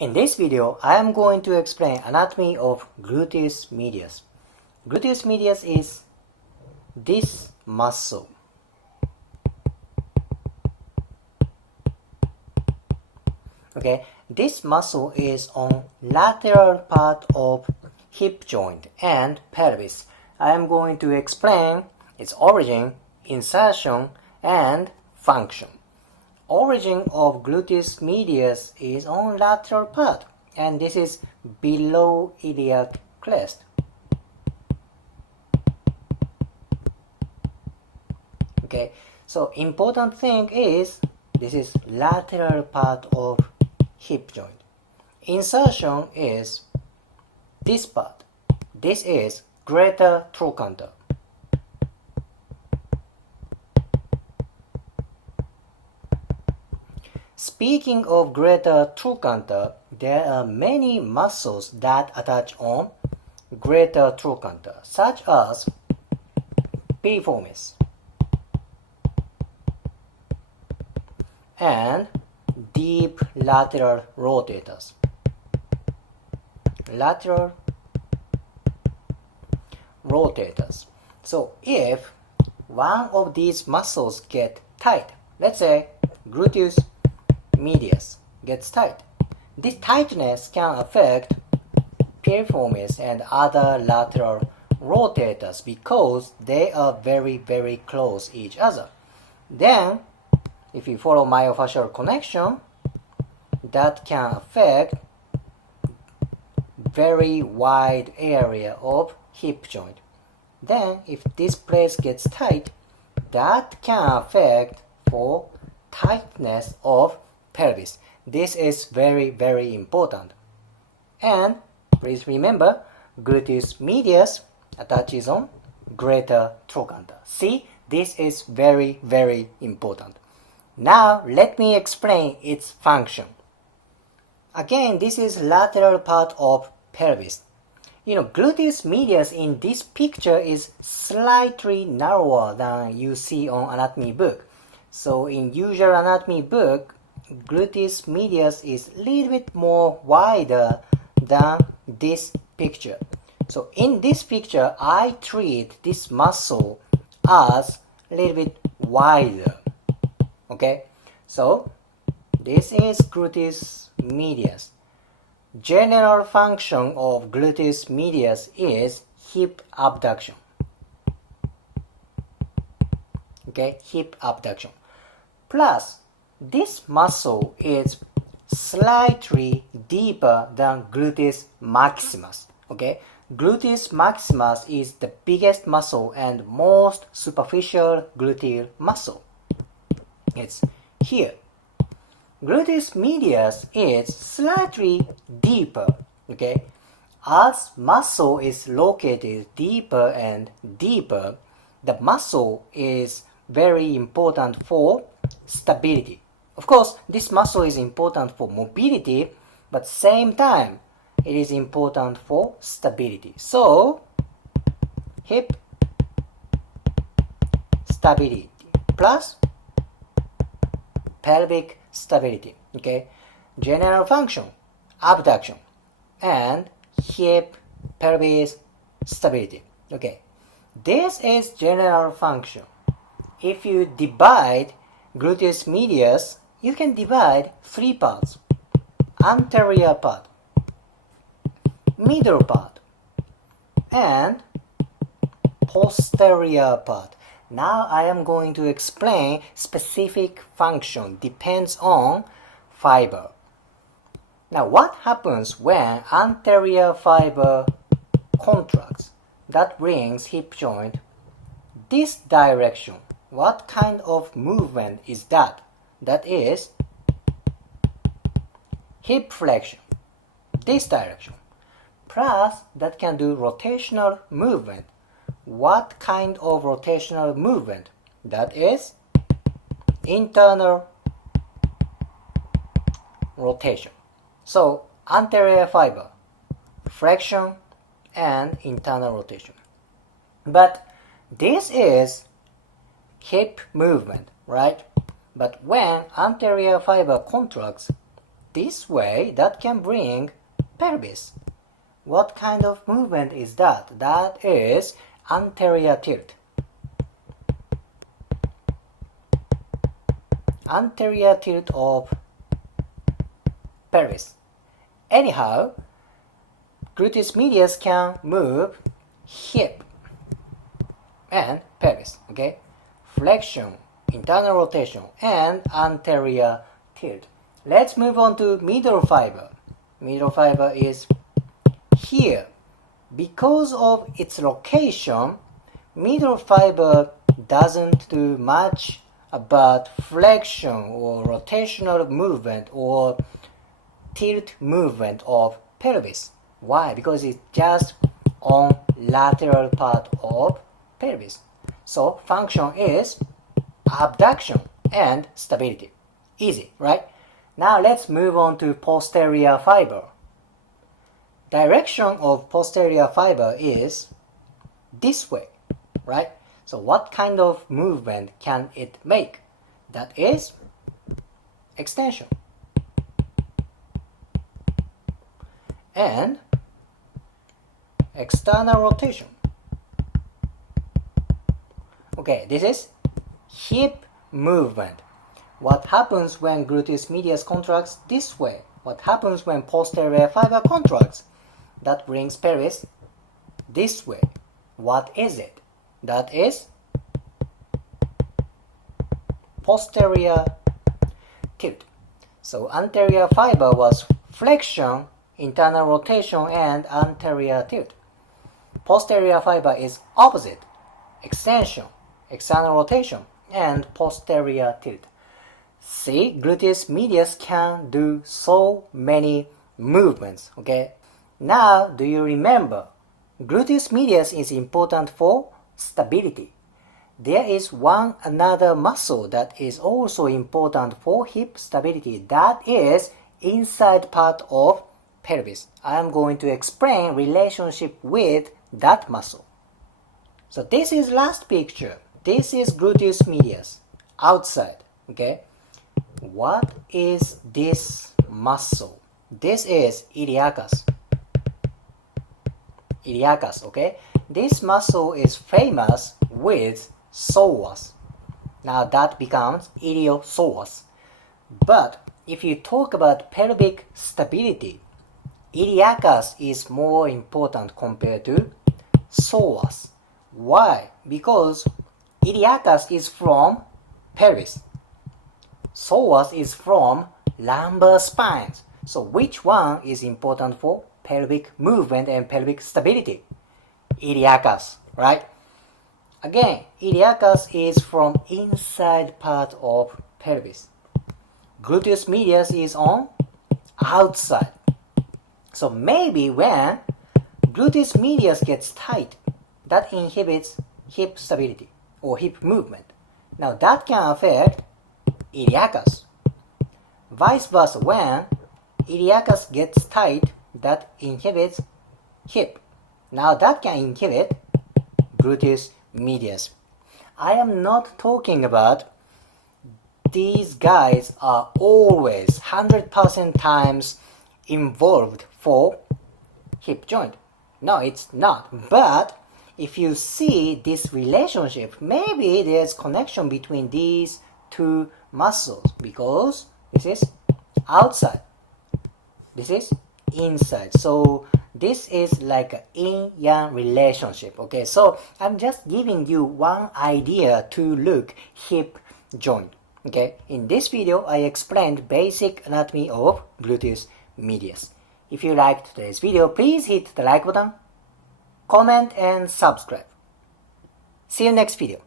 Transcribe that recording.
In this video, I am going to explain anatomy of gluteus medius. Gluteus medius is this muscle. Okay, this muscle is on lateral part of hip joint and pelvis. I am going to explain its origin, insertion, and function. Origin of gluteus medius is on lateral part, and this is below iliac crest. Okay, so important thing is this is lateral part of hip joint. Insertion is this part. This is greater trochanter. Speaking of greater trochanter, there are many muscles that attach on greater trochanter, such as piriformis and deep lateral rotators. Lateral rotators. So if one of these muscles get tight, let's say gluteus medius gets tight, this tightness can affect piriformis and other lateral rotators because they are very close each other. Then if you follow myofascial connection, that can affect very wide area of hip joint. Then if this place gets tight, that can affect for tightness of pelvis. This is very important. And please remember, gluteus medius attaches on greater trochanter. See, this is very important. Now let me explain its function. Again, this is lateral part of pelvis. Gluteus medius in this picture is slightly narrower than you see on anatomy book. So in usual anatomy book, gluteus medius is a little bit more wider than this picture. So in this picture, I treat this muscle as a little bit wider. Okay, so this is gluteus medius. General function of gluteus medius is hip abduction. Okay, hip abduction. Plus, this muscle is slightly deeper than gluteus maximus. Okay, gluteus maximus is the biggest muscle and most superficial gluteal muscle. It's here. Gluteus medius is slightly deeper. Okay, as muscle is located deeper and deeper, the muscle is very important for stability. Of course, this muscle is important for mobility, but same time, it is important for stability. So, hip stability plus pelvic stability. Okay, general function, abduction, and hip pelvis stability. Okay, this is general function. If you divide gluteus medius, you can divide three parts: anterior part, middle part, and posterior part. Now I am going to explain specific function depends on fiber. Now what happens when anterior fiber contracts? That brings hip joint this direction. What kind of movement is that? That is hip flexion, this direction. Plus that can do rotational movement. What kind of rotational movement? That is internal rotation. So anterior fiber, flexion, and internal rotation. But this is hip movement, right? But when anterior fiber contracts, this way, that can bring pelvis. What kind of movement is that? That is anterior tilt. Anterior tilt of pelvis. Anyhow, gluteus medius can move hip and pelvis, okay? Flexion, internal rotation, and anterior tilt. Let's move on to middle fiber. Middle fiber is here. Because of its location, middle fiber doesn't do much about flexion or rotational movement or tilt movement of pelvis. Why? Because it's just on lateral part of pelvis. So function is abduction and stability. Easy, right? Now let's move on to posterior fiber. Direction of posterior fiber is this way, right? So what kind of movement can it make? That is extension and external rotation. Okay, this is hip movement. What happens when gluteus medius contracts this way? What happens when posterior fiber contracts? That brings pelvis this way. What is it? That is posterior tilt. So anterior fiber was flexion, internal rotation, and anterior tilt. Posterior fiber is opposite, extension, external rotation, and posterior tilt. See, gluteus medius can do so many movements, okay? Now, do you remember? Gluteus medius is important for stability. There is one another muscle that is also important for hip stability. That is inside part of pelvis. I am going to explain relationship with that muscle. So this is last picture. This is gluteus medius, outside, okay? What is this muscle? This is iliacus. Iliacus, okay? This muscle is famous with psoas. Now that becomes iliopsoas. But if you talk about pelvic stability, iliacus is more important compared to psoas. Why? Because iliacus is from pelvis. Psoas is from lumbar spines. So which one is important for pelvic movement and pelvic stability? Iliacus, right? Again, iliacus is from inside part of pelvis. Gluteus medius is on outside. So maybe when gluteus medius gets tight, that inhibits hip stability or hip movement. Now that can affect iliacus. Vice versa, when iliacus gets tight, that inhibits hip. Now that can inhibit gluteus medius. I am not talking about these guys are always 100% times involved for hip joint. No, it's not. But if you see this relationship, maybe there's connection between these two muscles, because this is outside, this is inside. So this is like an yin-yang relationship. Okay, so I'm just giving you one idea to look hip joint. Okay, in this video I explained basic anatomy of gluteus medius. If you liked today's video, please hit the like button, comment and subscribe. See you next video.